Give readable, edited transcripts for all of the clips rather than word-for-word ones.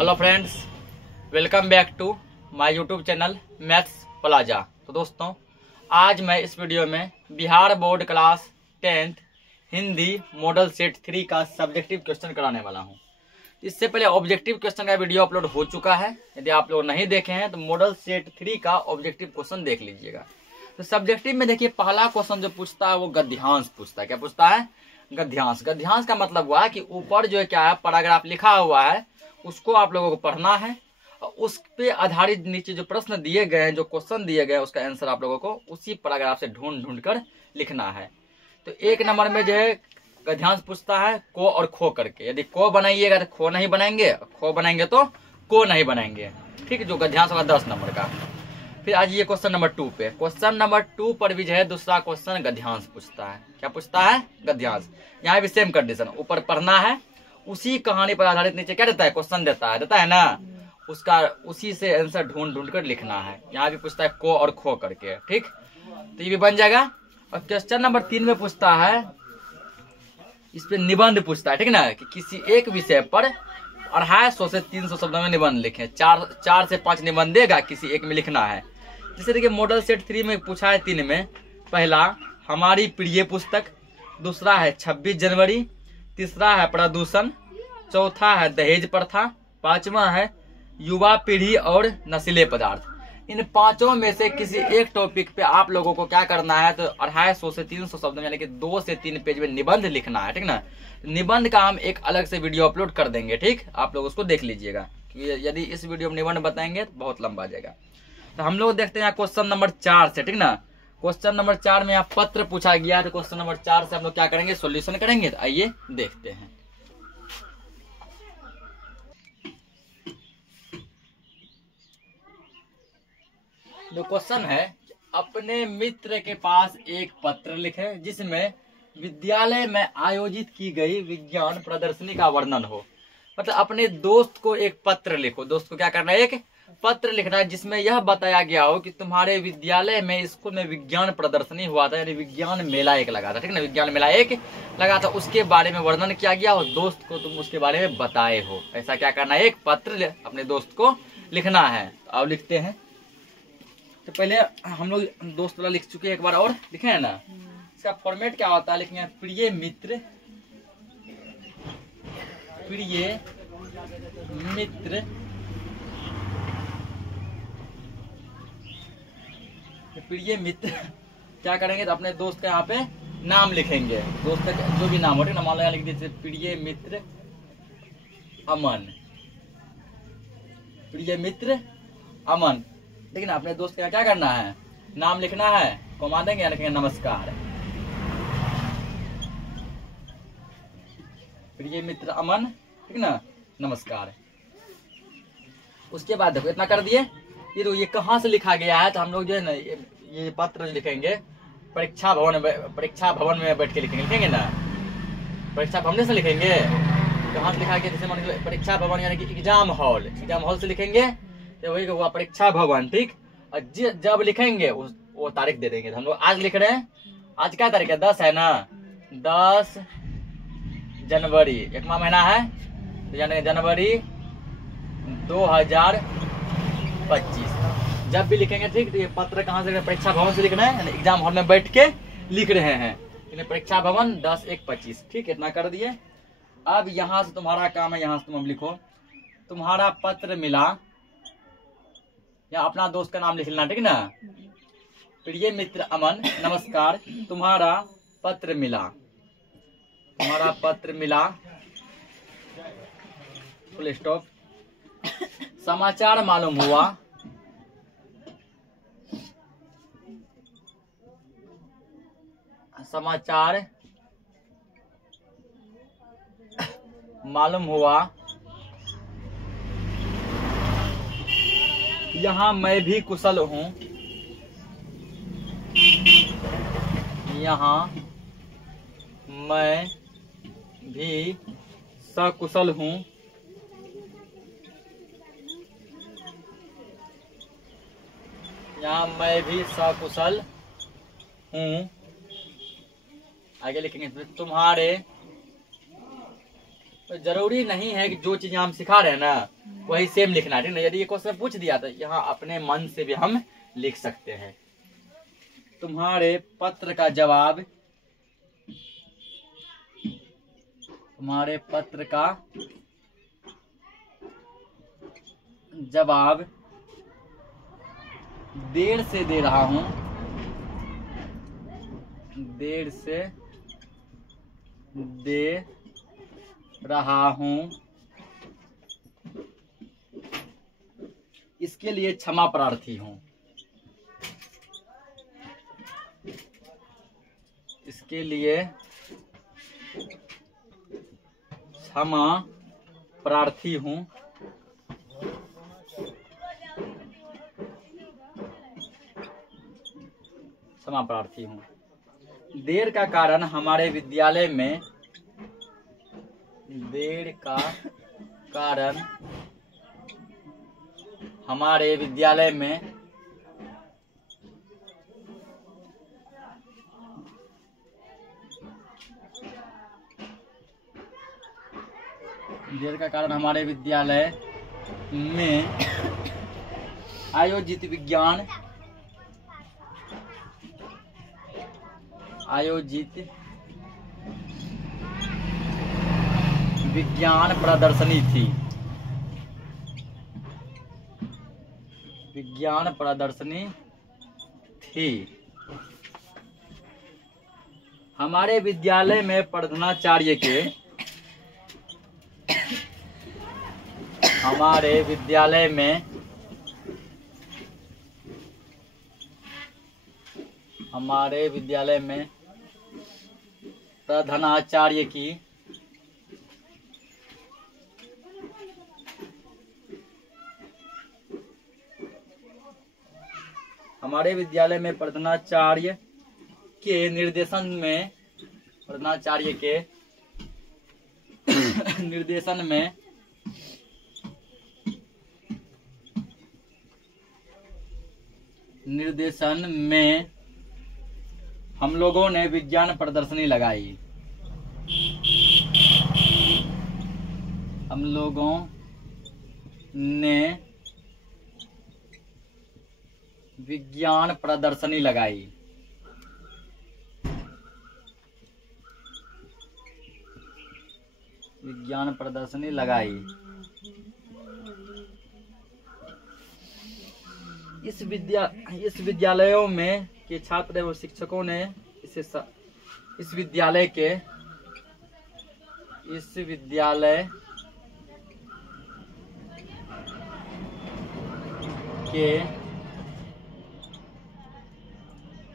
Hello friends, welcome back to my YouTube channel maths plaza. तो दोस्तों, आज मैं इस वीडियो में Bihar board class 10th Hindi model set 3 का सब्जेक्टिव क्वेश्चन कराने वाला हूं। इससे पहले ऑब्जेक्टिव क्वेश्चन का वीडियो अपलोड हो चुका है। यदि आप लोग नहीं देखे हैं तो मॉडल सेट 3 का ऑब्जेक्टिव क्वेश्चन देख लीजिएगा। तो सब्जेक्टिव में देखिए, पहला क्वेश्चन जो पूछता है वो गद्यांश पूछता है। क्या पूछता है? गद्यांश। गद्यांश का मतलब हुआ कि ऊपर जो है क्या है, पैराग्राफ लिखा हुआ है, उसको आप लोगों को पढ़ना है और उस पे आधारित नीचे जो प्रश्न दिए गए हैं, जो क्वेश्चन दिए गए हैं, उसका आंसर आप लोगों को उसी पैराग्राफ से ढूंढ ढूंढ कर लिखना है। तो एक नंबर में जो है गद्यांश पूछता है को और खो करके। यदि को बनाइएगा तो खो नहीं बनाएंगे, खो बनाएंगे तो को नहीं बनाएंगे। ठीक है, जो गद्यांश होगा 10 नंबर का। फिर आज ये क्वेश्चन नंबर 2 पे, क्वेश्चन नंबर 2 पर भी जो है दूसरा क्वेश्चन गद्यांश पूछता है। क्या पूछता है? गद्यांश। यहाँ भी सेम कंडीशन, ऊपर पढ़ना है, उसी कहानी पर आधारित नीचे क्या देता है, क्वेश्चन देता है ना, उसका उसी से आंसर ढूंढ ढूंढ कर लिखना है। यहाँ भी पूछता है को और खो करके। ठीक, तो ये भी बन जाएगा। और क्वेश्चन नंबर 3 में पूछता है, इस पे निबंध पूछता है। ठीक ना, कि किसी एक विषय पर 250 से 300 शब्दों में निबंध लिखें। 4 से 5 निबंध देगा, किसी एक में लिखना है। जैसे देखिए मॉडल सेट 3 में पूछा है 3 में, पहला हमारी प्रिय पुस्तक, दूसरा है 26 जनवरी, तीसरा है प्रदूषण, चौथा है दहेज प्रथा, पांचवा है युवा पीढ़ी और नशीले पदार्थ। इन पांचों में से किसी एक टॉपिक पे आप लोगों को क्या करना है, तो 250 से 300 शब्द में यानी कि 2 से 3 पेज में निबंध लिखना है। ठीक ना, निबंध का हम एक अलग से वीडियो अपलोड कर देंगे। ठीक, आप लोग उसको देख लीजिएगा। यदि इस वीडियो में निबंध बताएंगे तो बहुत लंबा आ जाएगा। तो हम लोग देखते हैं क्वेश्चन नंबर 4 से। ठीक ना, क्वेश्चन नंबर 4 में यहाँ पत्र पूछा गया। तो क्वेश्चन नंबर 4 से हम लोग क्या करेंगे, सॉल्यूशन करेंगे। तो आइए देखते हैं। जो क्वेश्चन है, अपने मित्र के पास एक पत्र लिखे जिसमें विद्यालय में आयोजित की गई विज्ञान प्रदर्शनी का वर्णन हो। मतलब अपने दोस्त को एक पत्र लिखो। दोस्त को क्या करना है, एक पत्र लिखना है जिसमें यह बताया गया हो कि तुम्हारे विद्यालय में, स्कूल में विज्ञान प्रदर्शनी हुआ था, यानी विज्ञान मेला एक लगा था। ठीक ना, विज्ञान मेला एक लगा था, उसके बारे में वर्णन किया गया हो, दोस्त को तुम उसके बारे में बताए हो। ऐसा क्या करना है, एक पत्र अपने दोस्त को लिखना है। तो अब लिखते हैं। तो पहले हम लोग दोस्त वाला लिख चुके हैं, एक बार और लिखे है ना। इसका फॉर्मेट क्या होता है, लिखेंगे प्रिय मित्र, प्रिय मित्र, प्रिय मित्र क्या करेंगे, तो अपने दोस्त का यहाँ पे नाम लिखेंगे। दोस्त का जो भी नाम हो, ठीक ना, मान लो यहाँ लिख दीजिए प्रिय मित्र अमन, प्रिय मित्र अमन। लेकिन अपने दोस्त का क्या करना है, नाम लिखना है, कमा देंगे, लिखेंगे नमस्कार, प्रिय मित्र अमन। ठीक ना, नमस्कार। उसके बाद देखो इतना कर दिए। ये कहाँ से लिखा गया है, तो हम लोग जो है ना ये पत्र लिखेंगे परीक्षा भवन में बैठ के लिखेंगे ना, परीक्षा भवन से लिखेंगे। कहाँ से लिखा गया, जैसे मान लीजिए परीक्षा भवन यानी कि एग्जाम हॉल से लिखेंगे, तो वही हुआ परीक्षा भवन। ठीक, और जब लिखेंगे वो तारीख दे देंगे। हम लोग आज लिख रहे हैं, आज क्या तारीख है, 10 है ना, 10 जनवरी, 1वां महीना है, तो यानी जनवरी 2025। जब भी लिखेंगे, ठीक, तो ये पत्र कहाँ से, परीक्षा भवन से लिखना है, यानी एग्जाम हॉल में बैठ के लिख रहे हैं। परीक्षा भवन 10/1/25। ठीक, इतना कर दिए। अब यहाँ से तुम्हारा काम है, यहाँ से तुम लिखो तुम्हारा पत्र मिला, या अपना दोस्त का नाम लिख लेना। ठीक ना, प्रिय मित्र अमन, नमस्कार, तुम्हारा पत्र मिला, तुम्हारा पत्र मिला, फुल स्टॉप। समाचार मालूम हुआ, समाचार मालूम हुआ, यहाँ मैं भी कुशल हूँ, यहाँ मैं भी सकुशल हूँ, यहाँ मैं भी सकुशल हूँ। आगे लिखेंगे तुम्हारे, तो जरूरी नहीं है कि जो चीज हम सिखा रहे हैं ना वही सेम लिखना है, ठीक ना। यदि ये क्वेश्चन पूछ दिया तो यहाँ अपने मन से भी हम लिख सकते हैं। तुम्हारे पत्र का जवाब, तुम्हारे पत्र का जवाब देर से दे रहा हूं, देर से दे रहा हूं, इसके लिए क्षमा प्रार्थी हूं, इसके लिए क्षमा प्रार्थी हूं, क्षमा प्रार्थी हूं। देर का कारण हमारे विद्यालय में, देर का कारण हमारे विद्यालय में देर का कारण हमारे विद्यालय में आयोजित विज्ञान प्रदर्शनी थी, विज्ञान प्रदर्शनी थी। हमारे विद्यालय में प्रधानाचार्य के, हमारे विद्यालय में, हमारे विद्यालय में प्रधानाचार्य की हमारे विद्यालय में प्रधानाचार्य के निर्देशन में, प्रधानाचार्य के निर्देशन में हम लोगों ने विज्ञान प्रदर्शनी लगाई, हम लोगों ने विज्ञान प्रदर्शनी लगाई, विज्ञान प्रदर्शनी लगाई। इस विद्यालयों में के छात्र एवं शिक्षकों ने इस विद्यालय के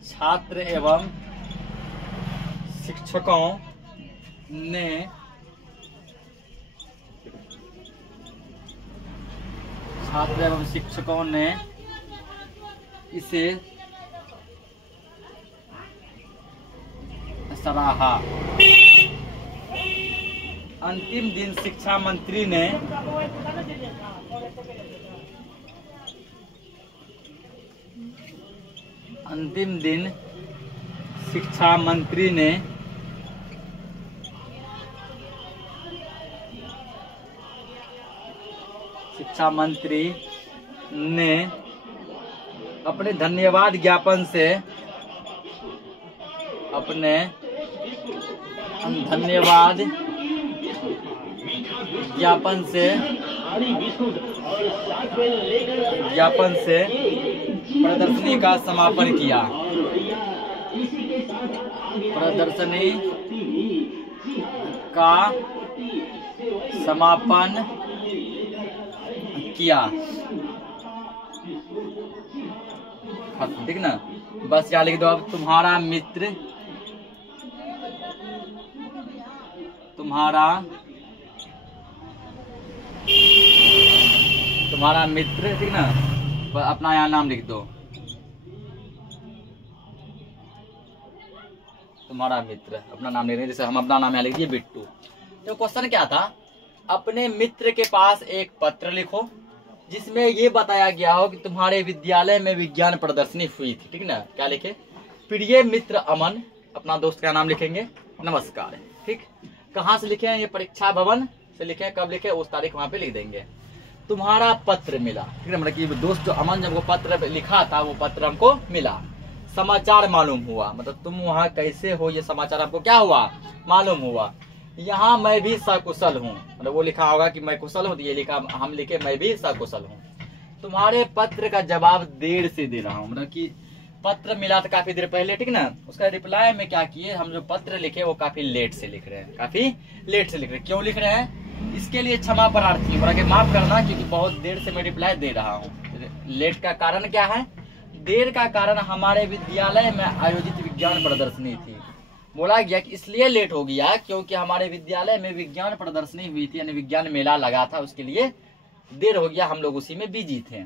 छात्र एवं शिक्षकों ने इसे सराहा। अंतिम दिन शिक्षा मंत्री ने अपने धन्यवाद ज्ञापन से प्रदर्शनी का समापन किया, प्रदर्शनी का समापन किया। ठीक ना, बस यहाँ लिख दो। अब तुम्हारा मित्र, तुम्हारा मित्र, ठीक ना, अपना यहाँ नाम लिख दो, तुम्हारा मित्र, अपना नाम लिख, जैसे हम अपना नाम यहाँ लिख दिए बिट्टू। तो क्वेश्चन क्या था, अपने मित्र के पास एक पत्र लिखो जिसमें ये बताया गया हो कि तुम्हारे विद्यालय में विज्ञान प्रदर्शनी हुई थी। ठीक ना, क्या लिखे, प्रिय मित्र अमन, अपना दोस्त का नाम लिखेंगे, नमस्कार। ठीक, कहाँ से लिखे हैं, ये परीक्षा भवन से लिखे, कब लिखे उस तारीख वहां पे लिख देंगे। तुम्हारा पत्र मिला, ठीक है, मतलब कि दोस्त जो अमन जब वो पत्र लिखा था वो पत्र हमको मिला। समाचार मालूम हुआ, मतलब तुम वहाँ कैसे हो ये समाचार हमको क्या हुआ, मालूम हुआ। यहाँ मैं भी सकुशल हूँ, मतलब वो लिखा होगा कि मैं कुशल हूँ, तो ये लिखा हम लिखे मैं भी सकुशल हूँ। तुम्हारे पत्र का जवाब देर से दे रहा हूँ, मतलब कि पत्र मिला था काफी देर पहले, ठीक ना, उसका रिप्लाई में क्या किए, हम जो पत्र लिखे वो काफी लेट से लिख रहे हैं, काफी लेट से लिख रहे हैं। क्यों लिख रहे हैं, इसके लिए क्षमा प्रार्थी, बोला कि माफ करना क्योंकि बहुत देर से मैं रिप्लाई दे रहा हूँ। लेट का कारण क्या है, देर का कारण हमारे विद्यालय में आयोजित विज्ञान प्रदर्शनी थी। बोला गया कि इसलिए लेट हो गया क्योंकि हमारे विद्यालय में विज्ञान प्रदर्शनी हुई थी, यानी विज्ञान मेला लगा था, उसके लिए देर हो गया, हम लोग उसी में बिजी थे।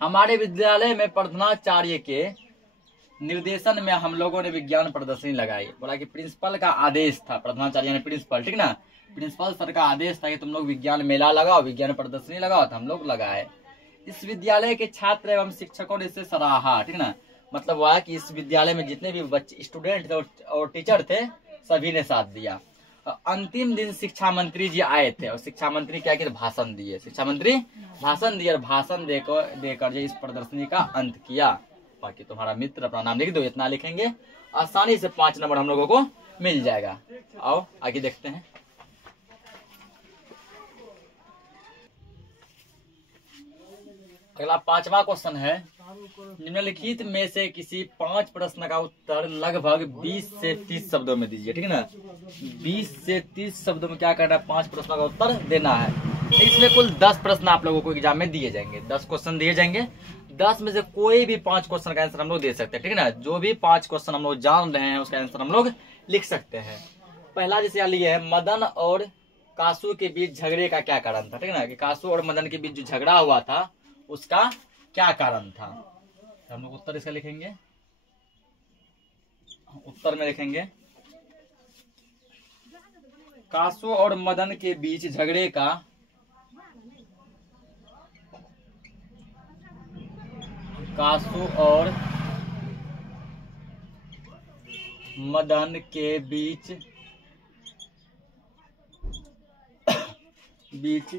हमारे विद्यालय में प्रधानाचार्य के निर्देशन में हम लोगों ने विज्ञान प्रदर्शनी लगाई। बोला कि प्रिंसिपल का आदेश था, प्रधानाचार्य ने प्रिंसिपल, ठीक ना, प्रिंसिपल सर का आदेश था कि तुम लोग विज्ञान मेला लगाओ, विज्ञान प्रदर्शनी लगाओ, तो हम लोग लगाए। इस विद्यालय के छात्र एवं शिक्षकों ने इसे सराहा, ठीक ना, मतलब वह कि इस विद्यालय में जितने भी बच्चे स्टूडेंट थे और टीचर थे सभी ने साथ दिया। अंतिम दिन शिक्षा मंत्री जी आए थे और शिक्षा मंत्री क्या किए, भाषण दिए, शिक्षा मंत्री भाषण दिए और भाषण देकर इस प्रदर्शनी का अंत किया। बाकी तुम्हारा मित्र अपना नाम लिख दो, इतना लिखेंगे आसानी से 5 नंबर हम लोगों को मिल जाएगा। आओ आगे देखते हैं। अगला 5वां क्वेश्चन है, निम्नलिखित में से किसी 5 प्रश्न का उत्तर लगभग 20 से 30 शब्दों में दीजिए, ठीक है ना, 20 से 30 शब्दों में क्या करना है, 5 प्रश्नों का उत्तर देना है। इसमें कुल 10 प्रश्न आप लोगों को एग्जाम में दिए जाएंगे, 10 क्वेश्चन दिए जाएंगे, 10 में से कोई भी 5 क्वेश्चन का आंसर हम लोग दे सकते हैं, ठीक है ना, जो भी 5 क्वेश्चन हम लोग जान रहे हैं उसका आंसर हम लोग लिख सकते हैं। पहला जैसे लिए है, मदन और कासू के बीच झगड़े का क्या कारण था, ठीक है ना, कि कासू और मदन के बीच जो झगड़ा हुआ था उसका क्या कारण था। तो हम लोग उत्तर इसका लिखेंगे, उत्तर में लिखेंगे कासू और मदन के बीच झगड़े का कासू और मदन के बीच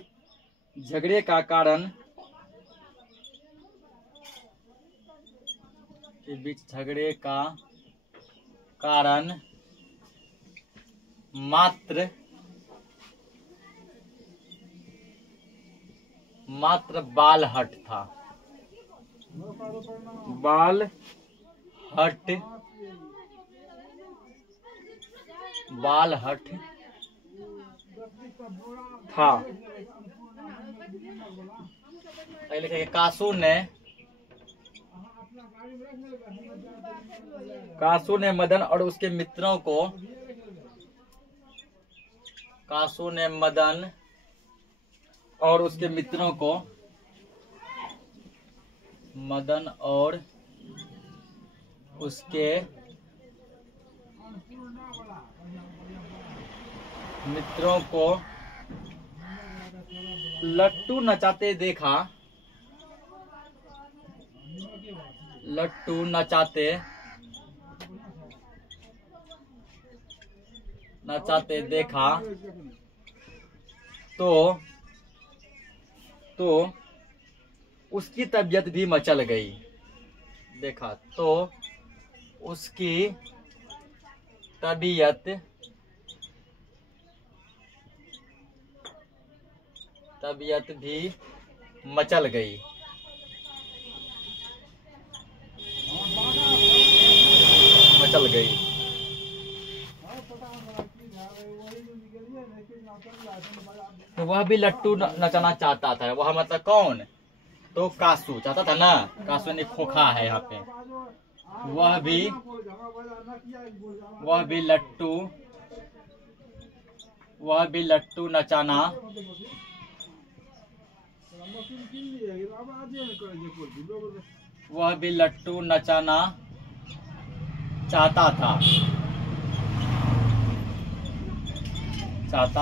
झगड़े का कारण मात्र बालहट था, बालहट था। लिखेंगे कासू ने मदन और उसके मित्रों को मदन और उसके मित्रों को लट्टू नचाते देखा, तो उसकी तबीयत भी मचल गई, तो उसकी तबीयत भी मचल गई। तो वह भी लट्टू नचाना चाहता था, वह मतलब कौन, तो कासू चाहता था ना, कासू ने खोखा है यहाँ पे, वह भी लट्टू नचाना चाहता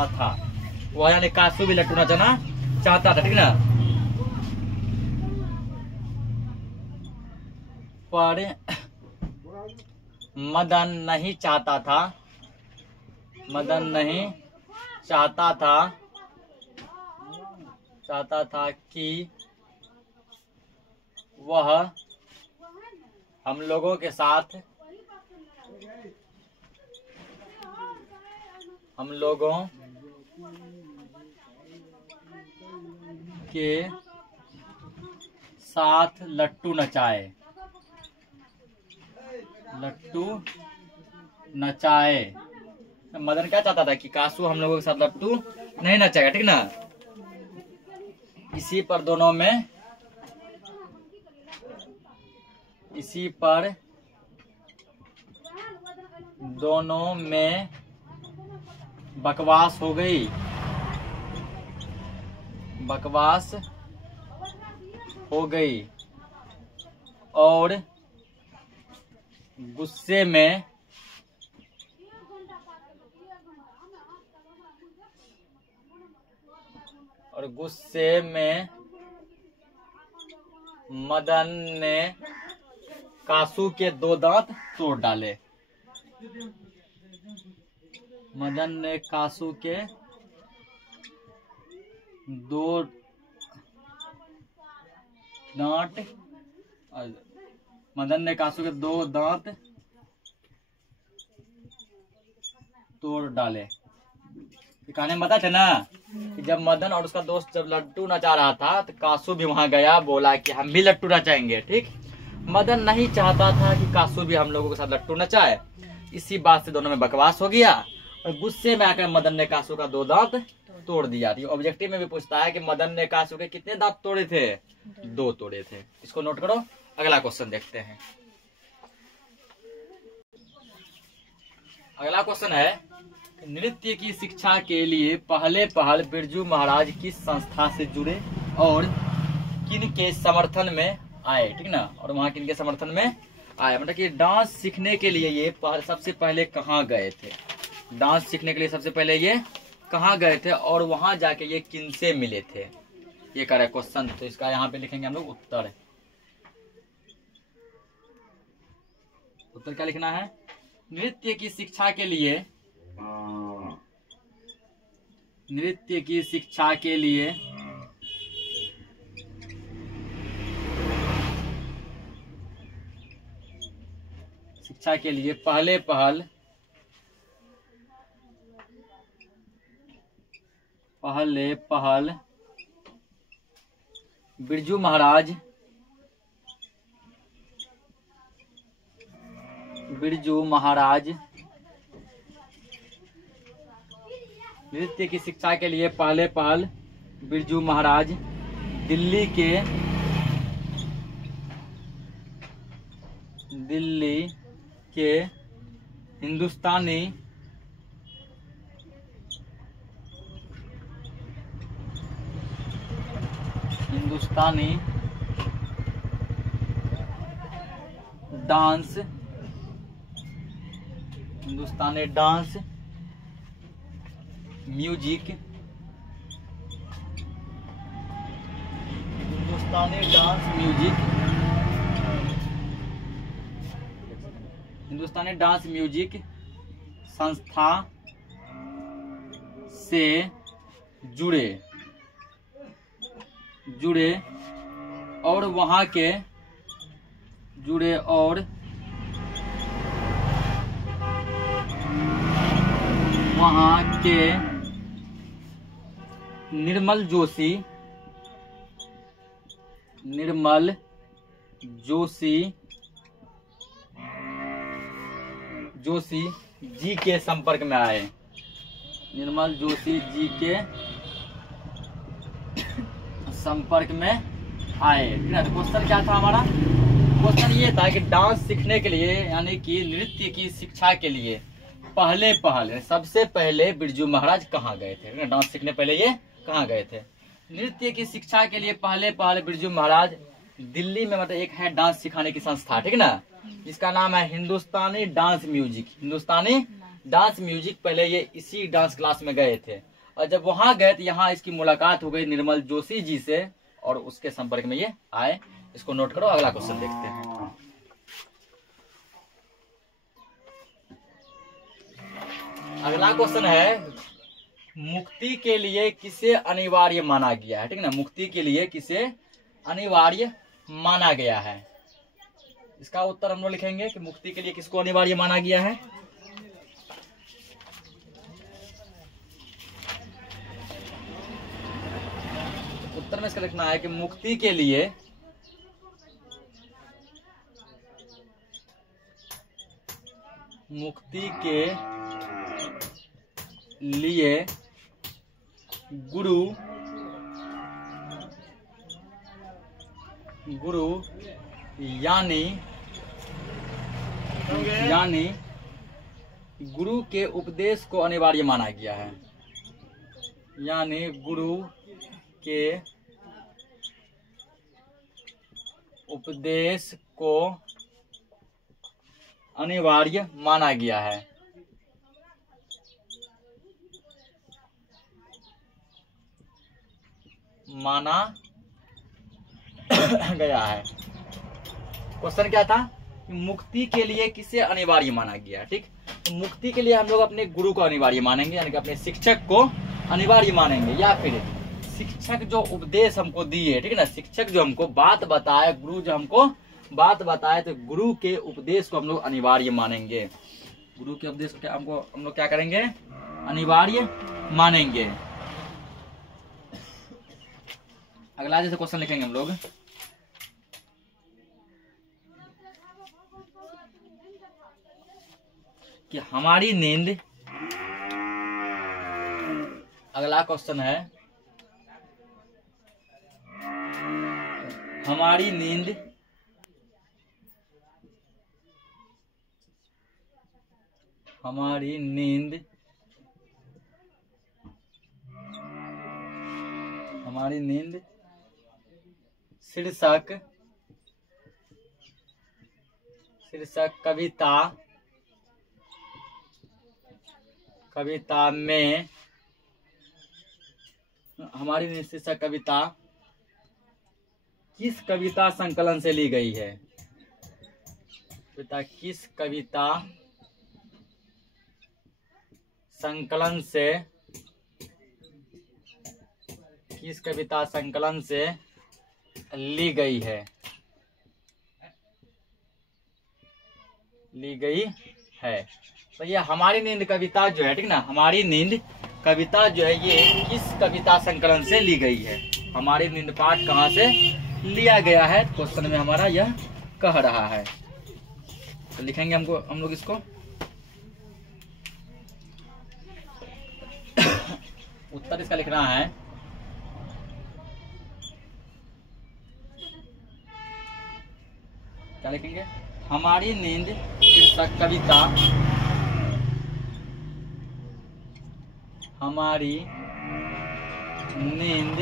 था, वह यानी कासू भी लट्टू नचाना चाहता था, ठीक ना, पर मदन नहीं चाहता था चाहता था कि वह हम लोगों के साथ लट्टू नचाए। मदन क्या चाहता था कि कासू हम लोगों के साथ लट्टू नहीं नचाएगा, ठीक ना। इसी पर दोनों में बकवास हो गई और गुस्से में मदन ने कासू के 2 दांत तोड़ डाले। मदन ने कासू के 2 दांत तोड़ डाले। कहानी में बताते ना कि जब मदन और उसका दोस्त जब लट्टू नचा रहा था तो कासू भी वहां गया, बोला कि हम भी लट्टू नचाएंगे, ठीक। मदन नहीं चाहता था कि कासू भी हम लोगों के साथ लट्टू नचाए। इसी बात से दोनों में बकवास हो गया और गुस्से में आकर मदन ने कासू का 2 दांत तोड़ दिया। ऑब्जेक्टिव में भी पूछता है कि मदन ने कासू के कितने दांत तोड़े थे? 2 तोड़े थे। इसको नोट करो। अगला क्वेश्चन देखते हैं। अगला क्वेश्चन है, नृत्य की शिक्षा के लिए पहले बिरजू महाराज किस संस्था से जुड़े और किन के समर्थन में आए, ठीक ना। और वहां किन के समर्थन में आए, मतलब कि डांस सीखने के लिए ये सबसे पहले कहाँ गए थे? डांस सीखने के लिए सबसे पहले ये कहाँ गए थे और वहां जाके ये किन से मिले थे? ये कर क्वेश्चन। तो इसका यहाँ पे लिखेंगे हम लोग उत्तर। उत्तर क्या लिखना है? नृत्य की शिक्षा के लिए पहले पहल बिरजू महाराज नृत्य की शिक्षा के लिए पहले पहल बिरजू महाराज दिल्ली के हिंदुस्तानी डांस म्यूजिक संस्था से जुड़े और वहां के निर्मल जोशी जी के संपर्क में आए। निर्मल जोशी जी के संपर्क में आए। तो क्वेश्चन क्या था हमारा? क्वेश्चन ये था कि डांस सीखने के लिए यानी कि नृत्य की शिक्षा के लिए सबसे पहले बिरजू महाराज कहाँ गए थे? डांस सीखने पहले ये कहाँ गए थे? नृत्य की शिक्षा के लिए पहले बिरजू महाराज दिल्ली में, मतलब एक है डांस सिखाने की संस्था, ठीक ना, जिसका नाम है हिंदुस्तानी डांस म्यूजिक। पहले ये इसी डांस क्लास में गए थे और जब वहां गए तो यहाँ इसकी मुलाकात हो गई निर्मल जोशी जी से और उसके संपर्क में ये आए। इसको नोट करो। अगला क्वेश्चन देखते हैं। अगला क्वेश्चन है, मुक्ति के लिए किसे अनिवार्य माना गया है, ठीक है ना। मुक्ति के लिए किसे अनिवार्य माना गया है, इसका उत्तर हम लोग लिखेंगे कि मुक्ति के लिए किसको अनिवार्य माना गया है। उत्तर में इसका लिखना है कि मुक्ति के लिए गुरु यानी गुरु के उपदेश को अनिवार्य माना गया है, यानी गुरु के उपदेश को अनिवार्य माना गया है। माना गया है। क्वेश्चन क्या था कि मुक्ति के लिए किसे अनिवार्य माना गया, ठीक। तो मुक्ति के लिए हम लोग अपने गुरु को अनिवार्य मानेंगे, यानी कि अपने शिक्षक को अनिवार्य मानेंगे, या फिर शिक्षक जो उपदेश हमको दिए, ठीक है ना। शिक्षक जो हमको बात बताए, गुरु जो हमको बात बताए, तो गुरु के उपदेश को हम लोग अनिवार्य मानेंगे। गुरु के उपदेश को हम लोग क्या करेंगे, अनिवार्य मानेंगे। अगला जैसे क्वेश्चन लिखेंगे हम लोग, कि हमारी नींद, अगला क्वेश्चन है हमारी नींद शीर्षक कविता में हमारी नींद शीर्षक कविता किस कविता संकलन से ली गई है। किस कविता संकलन से ली गई है। तो ये हमारी नींद कविता जो है, ठीक ना, हमारी नींद कविता जो है ये किस कविता संकलन से ली गई है। हमारी नींद पाठ कहाँ से लिया गया है, क्वेश्चन में हमारा यह कह रहा है। तो लिखेंगे हम लोग इसको। उत्तर इसका लिखना है क्या लिखेंगे, हमारी नींद शीर्षक कविता हमारी नींद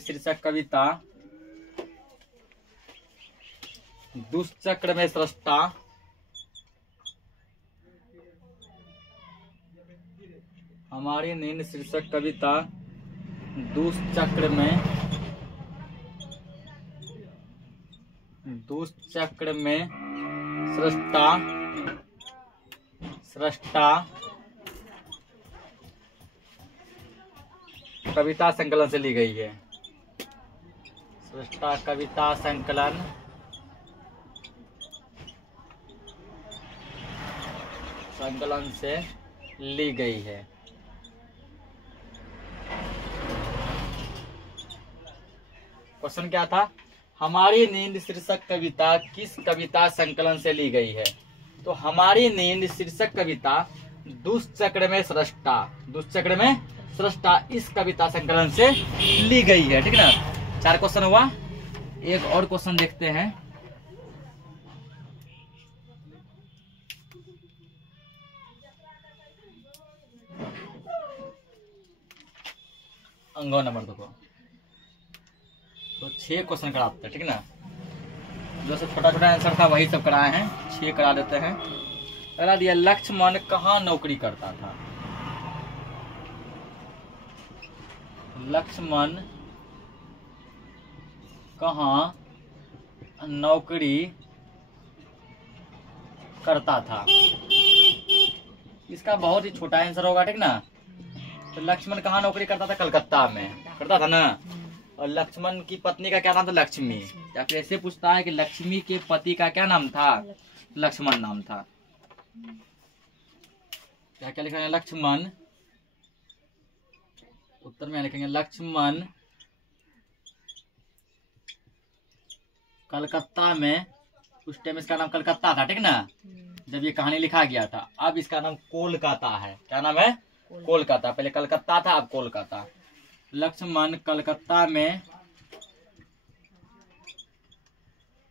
शीर्षक कविता दुष्चक्र में सृष्टा हमारी नींद शीर्षक कविता दुष्चक्र में सृष्टा कविता संकलन से ली गई है। सृष्टा कविता संकलन से ली गई है। क्वेश्चन क्या था, हमारी नींद शीर्षक कविता किस कविता संकलन से ली गई है। तो हमारी नींद शीर्षक कविता दुष्चक्र में सृष्टा इस कविता संकलन से ली गई है, ठीक है ना। 4 क्वेश्चन हुआ। एक और क्वेश्चन देखते हैं। अंगों नंबर देखो, तो 6 क्वेश्चन कराते हैं, ठीक है ना। जो सब छोटा छोटा आंसर था वही सब कराए हैं, 6 करा देते हैं। अगला दिया, लक्ष्मण कहाँ नौकरी करता था। लक्ष्मण कहाँ नौकरी करता था। इसका बहुत ही छोटा आंसर होगा, ठीक ना। तो लक्ष्मण कहाँ नौकरी करता था? कलकत्ता में करता था ना। और लक्ष्मण की पत्नी का क्या नाम था? लक्ष्मी। या फिर ऐसे पूछता है कि लक्ष्मी के पति का क्या नाम था? लक्ष्मण नाम था। क्या क्या लिखेंगे? लक्ष्मण। उत्तर में लिखेंगे लक्ष्मण कलकत्ता में। उस टाइम इसका नाम कलकत्ता था, ठीक ना, जब ये कहानी लिखा गया था। अब इसका नाम कोलकाता है। क्या नाम है? कोलकाता। पहले कलकत्ता था, अब कोलकाता। लक्ष्मण कलकत्ता में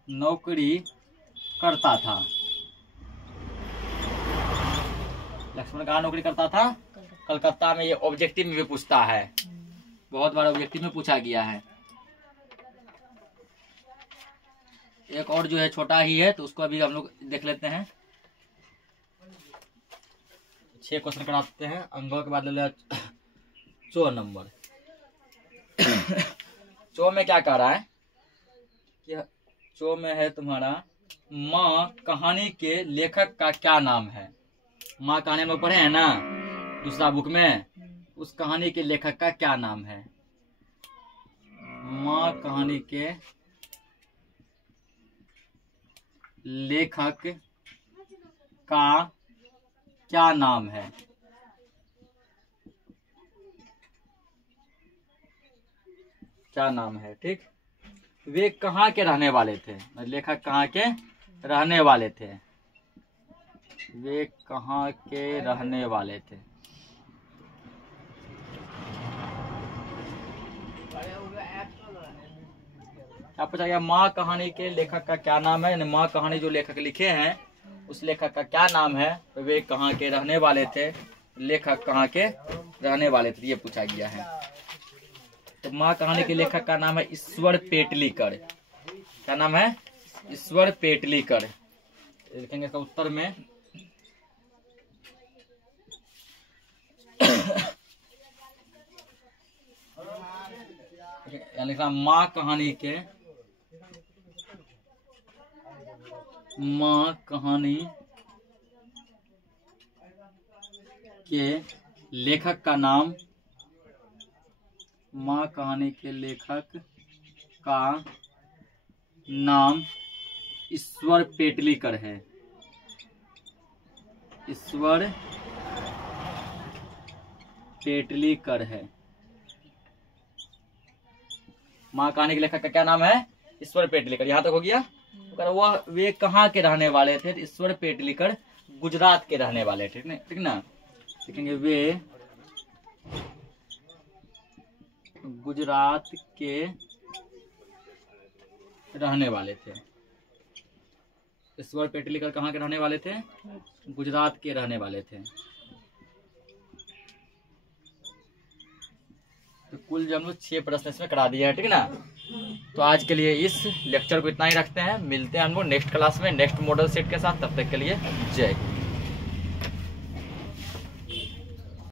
नौकरी करता था। लक्ष्मण कहाँ नौकरी करता था? कलकत्ता में। ये ऑब्जेक्टिव में भी पूछता है, बहुत बार ऑब्जेक्टिव में पूछा गया है। एक और जो है छोटा ही है, तो उसको अभी हम लोग देख लेते हैं। 6 क्वेश्चन कराते हैं। अंगों के बाद ले लिया 4 नंबर। 4 में क्या कह रहा है कि 4 में है तुम्हारा माँ कहानी के लेखक का क्या नाम है। माँ कहानी हम लोग पढ़े हैं ना दूसरा बुक में, उस कहानी के लेखक का क्या नाम है? माँ कहानी के लेखक का क्या नाम है? क्या नाम है, ठीक। वे कहाँ के रहने वाले थे? लेखक कहाँ के रहने वाले थे? वे कहाँ के रहने वाले थे? क्या पूछा गया? माँ कहानी के लेखक का क्या नाम है, यानी माँ कहानी जो लेखक लिखे हैं उस लेखक का क्या नाम है? वे कहाँ के रहने वाले थे? लेखक कहाँ के रहने वाले थे, ये पूछा गया है। तो माँ कहानी के लेखक का नाम है ईश्वर पेटलीकर। क्या नाम है? ईश्वर पेटलीकर। लिखेंगे इसका उत्तर में लिखा माँ कहानी के लेखक का नाम, माँ कहानी के लेखक का नाम ईश्वर पेटलीकर है। ईश्वर पेटलीकर है। माँ कहानी के लेखक का क्या नाम है? ईश्वर पेटलीकर। यहाँ तक हो गया। तो वह वे कहाँ के रहने वाले थे? ईश्वर पेटलीकर गुजरात के रहने वाले थे, ठीक ना। लिखेंगे वे गुजरात के रहने वाले थे। ईश्वर पेटलीकर कहाँ के रहने वाले थे? गुजरात के रहने वाले थे। तो कुल जो हम लोग 6 प्रश्न इसमें करा दिया है, ठीक ना। तो आज के लिए इस लेक्चर को इतना ही रखते हैं। मिलते हैं हम लोग नेक्स्ट क्लास में नेक्स्ट मॉडल सेट के साथ। तब तक के लिए जय हिंद।